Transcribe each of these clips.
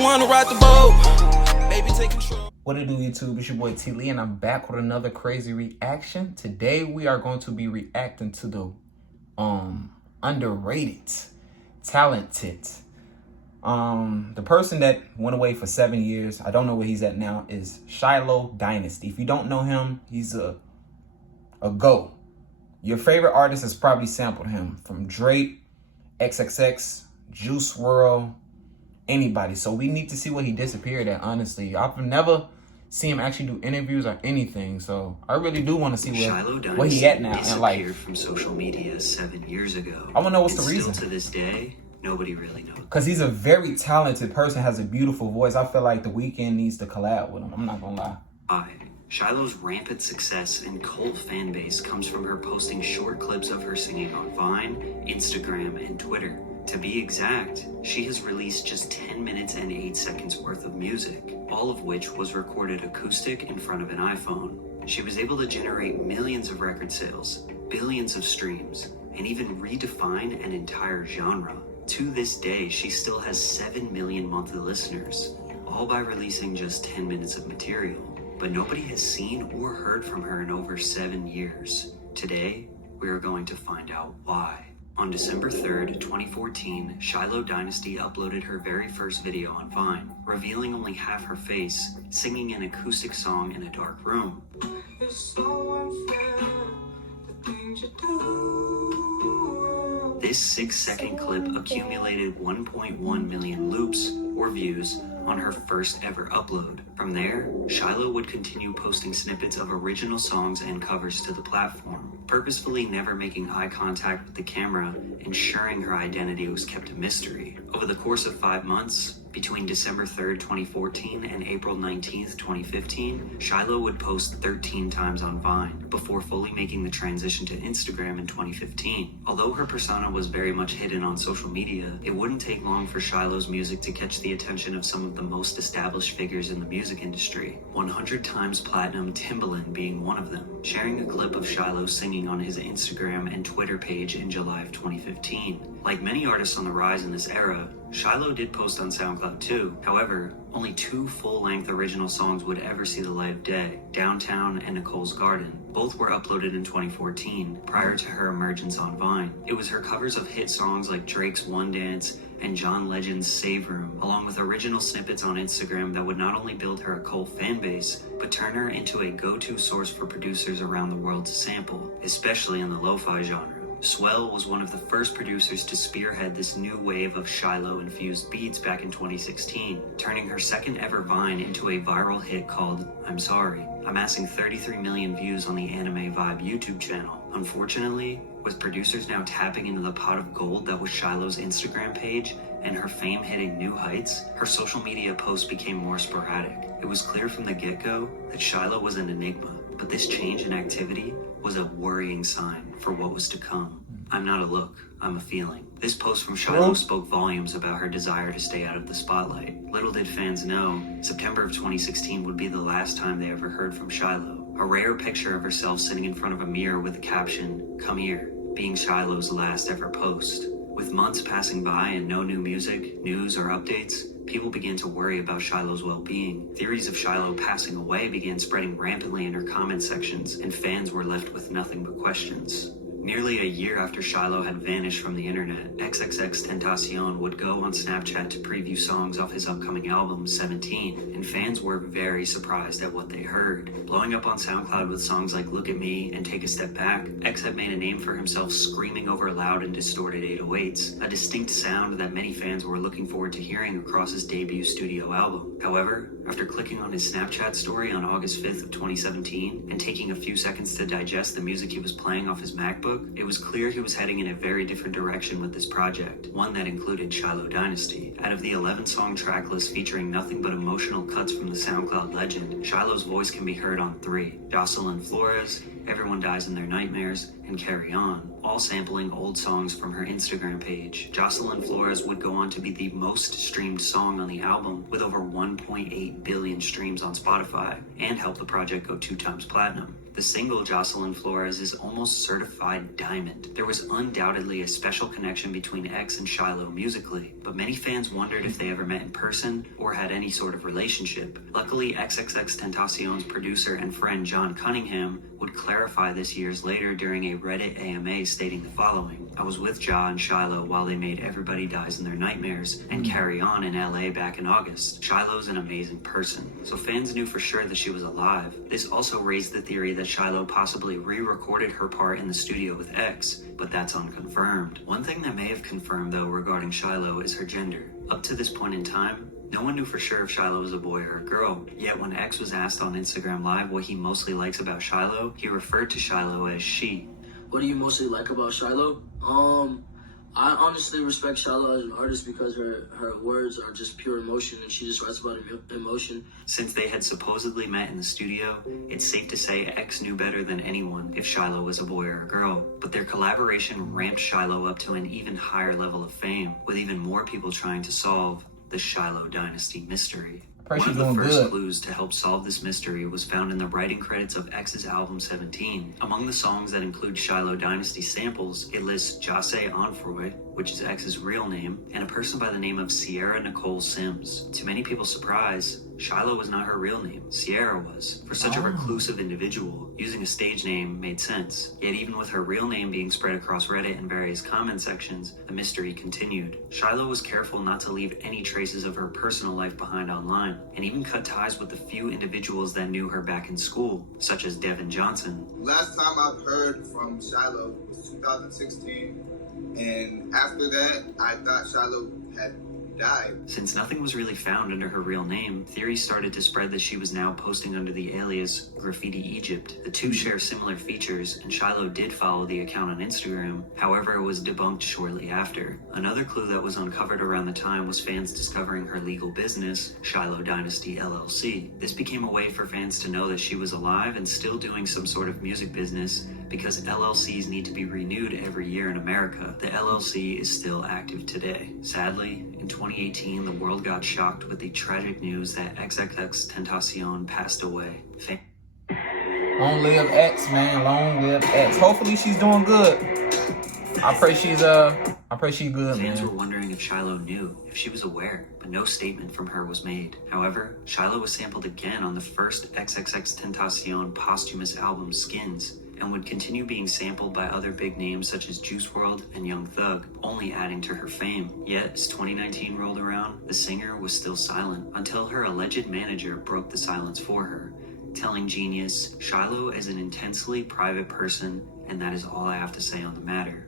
wanna ride the boat, baby, take control. What it do, YouTube? It's your boy T-Lee, and I'm back with another crazy reaction. Today we are going to be reacting to the underrated, talented, the person that went away for 7 years. I don't know where he's at now. Is Shiloh Dynasty. If you don't know him, he's a GOAT. Your favorite artist has probably sampled him, from Drake, XXX, Juice WRLD, anybody. So we need to see what he disappeared at, honestly. I've never seen him actually do interviews or anything, so I really do want to see where he at now. And like, from social media 7 years ago. I want to know what's the reason. Still to this day, nobody really knows. Because he's a very talented person, has a beautiful voice. I feel like The Weeknd needs to collab with him. I'm not gonna lie. Shiloh's rampant success and cult fan base comes from her posting short clips of her singing on Vine, Instagram, and Twitter. To be exact, she has released just 10 minutes and 8 seconds worth of music, all of which was recorded acoustic in front of an iPhone. She was able to generate millions of record sales, billions of streams, and even redefine an entire genre. To this day, she still has 7 million monthly listeners, all by releasing just 10 minutes of material. But nobody has seen or heard from her in over 7 years. Today, we are going to find out why. On December 3rd, 2014, Shiloh Dynasty uploaded her very first video on Vine, revealing only half her face, singing an acoustic song in a dark room. It's so unfair, the things you do. This 6-second clip accumulated 1.1 million loops or views on her first ever upload. From there, Shiloh would continue posting snippets of original songs and covers to the platform, purposefully never making eye contact with the camera, ensuring her identity was kept a mystery. Over the course of 5 months, between December 3rd, 2014 and April 19th, 2015, Shiloh would post 13 times on Vine, before fully making the transition to Instagram in 2015. Although her persona was very much hidden on social media, it wouldn't take long for Shiloh's music to catch the attention of some of the most established figures in the music industry, 100 times platinum Timbaland being one of them, sharing a clip of Shiloh singing on his Instagram and Twitter page in July of 2015. Like many artists on the rise in this era, Shiloh did post on SoundCloud too. However, only 2 full-length original songs would ever see the light of day, Downtown and Nicole's Garden. Both were uploaded in 2014, prior to her emergence on Vine. It was her covers of hit songs like Drake's One Dance and John Legend's Save Room, along with original snippets on Instagram that would not only build her a cult fan base, but turn her into a go-to source for producers around the world to sample, especially in the lo-fi genre. Swell was one of the first producers to spearhead this new wave of Shiloh-infused beats back in 2016, turning her second ever Vine into a viral hit called I'm Sorry, amassing 33 million views on the Anime Vibe YouTube channel. Unfortunately, with producers now tapping into the pot of gold that was Shiloh's Instagram page, and her fame hitting new heights, her social media posts became more sporadic. It was clear from the get-go that Shiloh was an enigma, but this change in activity was a worrying sign for what was to come. I'm not a look, I'm a feeling. This post from Shiloh spoke volumes about her desire to stay out of the spotlight. Little did fans know, September of 2016 would be the last time they ever heard from Shiloh. A rare picture of herself sitting in front of a mirror with the caption, "Come here," being Shiloh's last ever post. With months passing by and no new music, news, or updates, people began to worry about Shiloh's well-being. Theories of Shiloh passing away began spreading rampantly in her comment sections, and fans were left with nothing but questions. Nearly a year after Shiloh had vanished from the internet, XXXTentacion would go on Snapchat to preview songs off his upcoming album, 17, and fans were very surprised at what they heard. Blowing up on SoundCloud with songs like Look at Me and Take a Step Back, X had made a name for himself screaming over loud and distorted 808s, a distinct sound that many fans were looking forward to hearing across his debut studio album. However, after clicking on his Snapchat story on August 5th of 2017 and taking a few seconds to digest the music he was playing off his MacBook, it was clear he was heading in a very different direction with this project, one that included Shiloh Dynasty. Out of the 11-song tracklist featuring nothing but emotional cuts from the SoundCloud legend, Shiloh's voice can be heard on 3, Jocelyn Flores, Everyone Dies in Their Nightmares, and Carry On, all sampling old songs from her Instagram page. Jocelyn Flores would go on to be the most streamed song on the album, with over 1.8 billion streams on Spotify, and help the project go 2 times platinum. The single Jocelyn Flores is almost certified diamond. There was undoubtedly a special connection between X and Shiloh musically, but many fans wondered if they ever met in person or had any sort of relationship. Luckily, XXXTentacion's producer and friend John Cunningham would clarify this years later during a Reddit AMA, stating the following: "I was with Ja and Shiloh while they made Everybody Dies in Their Nightmares and Carry On in LA back in August. Shiloh's an amazing person." So fans knew for sure that she was alive. This also raised the theory that Shiloh possibly re-recorded her part in the studio with X, but that's unconfirmed. One thing that may have confirmed though regarding Shiloh is her gender. Up to this point in time, no one knew for sure if Shiloh was a boy or a girl. Yet when X was asked on Instagram Live what he mostly likes about Shiloh, he referred to Shiloh as she. What do you mostly like about Shiloh? I honestly respect Shiloh as an artist because her words are just pure emotion, and she just writes about emotion. Since they had supposedly met in the studio, it's safe to say X knew better than anyone if Shiloh was a boy or a girl. But their collaboration ramped Shiloh up to an even higher level of fame, with even more people trying to solve the Shiloh Dynasty mystery. One of the first clues to help solve this mystery was found in the writing credits of X's album 17. Among the songs that include Shiloh Dynasty samples, it lists Jase Onfroy, which is X's real name, and a person by the name of Sierra Nicole Sims. To many people's surprise, Shiloh was not her real name, Sierra was. For such a reclusive individual, using a stage name made sense. Yet even with her real name being spread across Reddit and various comment sections, the mystery continued. Shiloh was careful not to leave any traces of her personal life behind online, and even cut ties with the few individuals that knew her back in school, such as Devin Johnson. Last time I've heard from Shiloh was 2016, and after that, I thought Shiloh had died. Since nothing was really found under her real name, theories started to spread that she was now posting under the alias Graffiti Egypt. The two share similar features, and Shiloh did follow the account on Instagram. However, it was debunked shortly after. Another clue that was uncovered around the time was fans discovering her legal business, Shiloh Dynasty LLC. This became a way for fans to know that she was alive and still doing some sort of music business, because LLCs need to be renewed every year in America. The LLC is still active today. Sadly, in 2018, the world got shocked with the tragic news that XXXTentacion passed away. Long live X, man. Long live X. Hopefully she's doing good. I pray she's good, man. Fans were wondering if Shiloh knew, if she was aware, but no statement from her was made. However, Shiloh was sampled again on the first XXXTentacion posthumous album, Skins, and would continue being sampled by other big names such as Juice WRLD and Young Thug, only adding to her fame. Yet, as 2019 rolled around, the singer was still silent, until her alleged manager broke the silence for her, telling Genius, "Shiloh is an intensely private person, and that is all I have to say on the matter."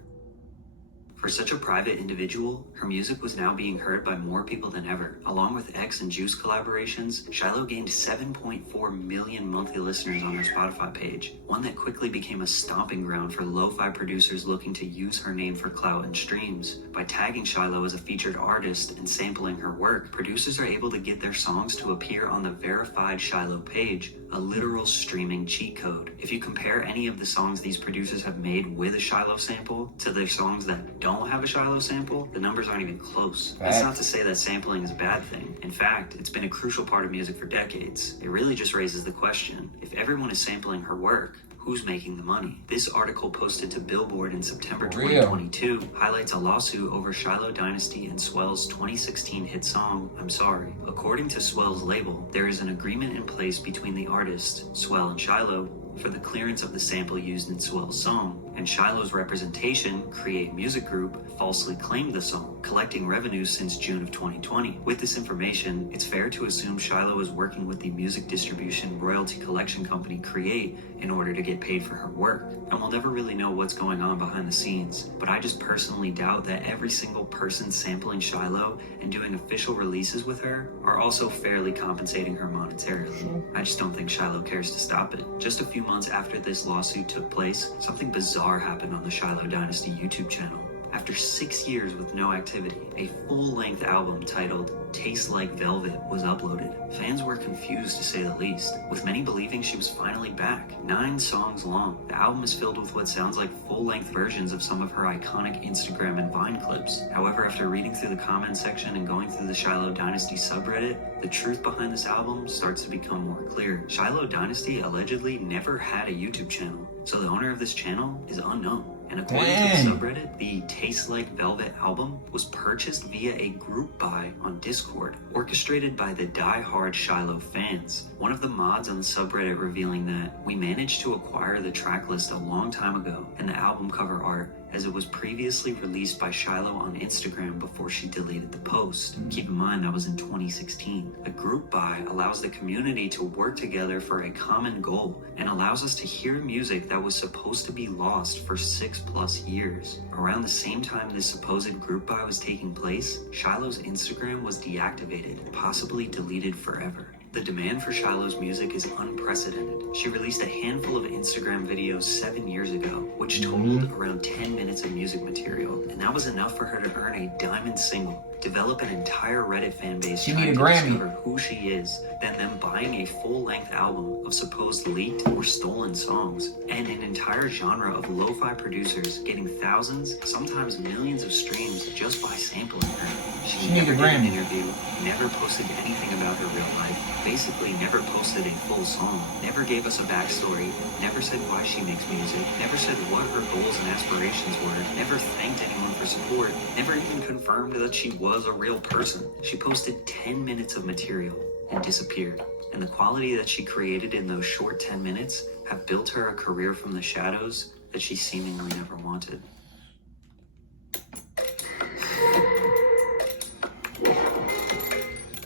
For such a private individual, her music was now being heard by more people than ever. Along with X and Juice collaborations, Shiloh gained 7.4 million monthly listeners on her Spotify page, one that quickly became a stomping ground for lo-fi producers looking to use her name for clout and streams. By tagging Shiloh as a featured artist and sampling her work, producers are able to get their songs to appear on the verified Shiloh page, a literal streaming cheat code. If you compare any of the songs these producers have made with a Shiloh sample to their songs that don't have a Shiloh sample, the numbers aren't even close. That's not to say that sampling is a bad thing. In fact, it's been a crucial part of music for decades. It really just raises the question, if everyone is sampling her work, who's making the money? This article, posted to Billboard in September 2022, highlights a lawsuit over Shiloh Dynasty and Swell's 2016 hit song, I'm Sorry. According to Swell's label, there is an agreement in place between the artist, Swell and Shiloh, for the clearance of the sample used in Swell's song, and Shiloh's representation, Create Music Group, falsely claimed the song, collecting revenues since June of 2020. With this information, it's fair to assume Shiloh is working with the music distribution royalty collection company Create in order to get paid for her work. And we'll never really know what's going on behind the scenes, but I just personally doubt that every single person sampling Shiloh and doing official releases with her are also fairly compensating her monetarily. I just don't think Shiloh cares to stop it. Just a few months after this lawsuit took place, something bizarre happened on the Shiloh Dynasty YouTube channel. After 6 years with no activity, a full-length album titled Tastes Like Velvet was uploaded. Fans were confused to say the least, with many believing she was finally back. 9 songs long, the album is filled with what sounds like full-length versions of some of her iconic Instagram and Vine clips. However, after reading through the comment section and going through the Shiloh Dynasty subreddit, the truth behind this album starts to become more clear. Shiloh Dynasty allegedly never had a YouTube channel, so the owner of this channel is unknown. And according to the subreddit, the Tastes Like Velvet album was purchased via a group buy on Discord, orchestrated by the die-hard Shiloh fans. One of the mods on the subreddit revealing that we managed to acquire the track list a long time ago and the album cover art, as it was previously released by Shiloh on Instagram before she deleted the post. Keep in mind that was in 2016. A group buy allows the community to work together for a common goal and allows us to hear music that was supposed to be lost for 6+ years. Around the same time this supposed group buy was taking place, Shiloh's Instagram was deactivated, possibly deleted forever. The demand for Shiloh's music is unprecedented. She released a handful of Instagram videos 7 years ago, which totaled around 10 minutes of music material, and that was enough for her to earn a diamond single, develop an entire Reddit fan base trying to discover who she is, then them buying a full-length album of supposed leaked or stolen songs, and an entire genre of lo-fi producers getting thousands, sometimes millions of streams just by sampling her. She never did an interview, never posted anything about her real life, basically never posted a full song, never gave us a backstory, never said why she makes music, never said what her goals and aspirations were, never thanked anyone for support, never even confirmed that she was a real person. She posted 10 minutes of material and disappeared. And the quality that she created in those short 10 minutes have built her a career from the shadows that she seemingly never wanted.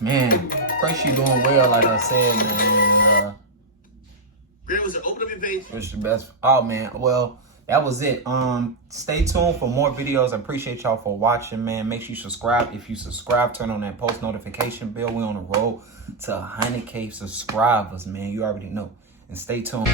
Man, pray she doing well, like I said, man. Wish the best. Oh man, well, that was it. Stay tuned for more videos. I appreciate y'all for watching, man. Make sure you subscribe. If you subscribe, turn on that post notification bell. We're on the road to 100K subscribers, man. You already know. And stay tuned.